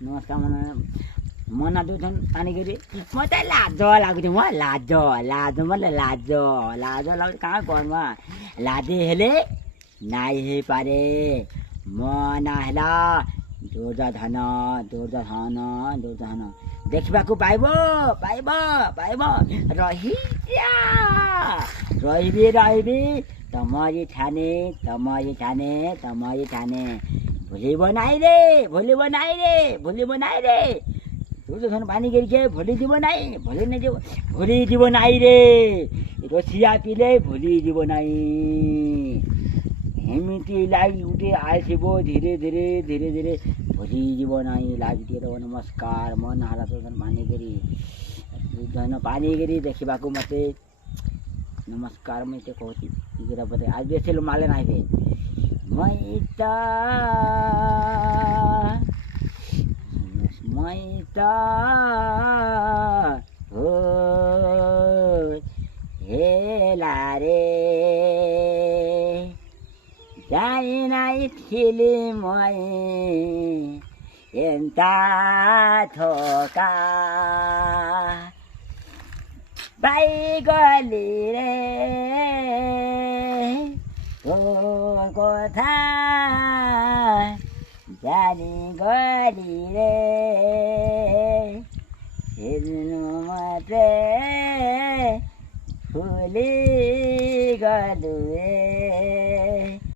नमस्कार मना देउछन् पानी गरी म त लाज लाग्थ्यो म लाज मतलब लाज लाग्छ कहाँ घरमा लाजे हेले नाइ हे पारे म नाहेला दुर्जा धन ଦେଖିବାକୁ ପାଇବ ରହିବି ତମରି ଠାନେ ଭୁଲିବ ନାଇଁ ରେ ଦୁର୍ଯୋଧନ ପାଣି ଗରିକେ ଭୁଲିଯିବ ନାଇଁ ରେ ରୋଷିଆ ପିଲେ ଭୁଲିଯିବ ନାଇଁ ଏମିତି ଲାଗି ଗୋଟେ ଆସିବ ଧୀରେ ଧୀରେ ଭୁଲିଯିବ ନାହିଁ ଲାଗିଟିଏ ଦେବ ନମସ୍କାର ମୋ ନାଁଲା ଦୁର୍ଯୋଧନ ପାଣି ଗିରି ଦେଖିବାକୁ ମୋତେ ନମସ୍କାର ମୁଁ ଏତେ କହୁଛି ବୋଧେ ଆଜି ବେଶୀ ମାଲେ ନାହିଁ ରେ ମଇତା ହୋ ହେଲା ରେ ଜାଣି ନାଇଁ ଥିଲି মই ଏନ୍ତା ଥକା ପାଇଗଲି ରେ ତୋ କଥା ଜାଣିଗଲି ରେ ସେଦିନ ମତେ ଭୁଲି ଗଲୁ ରେ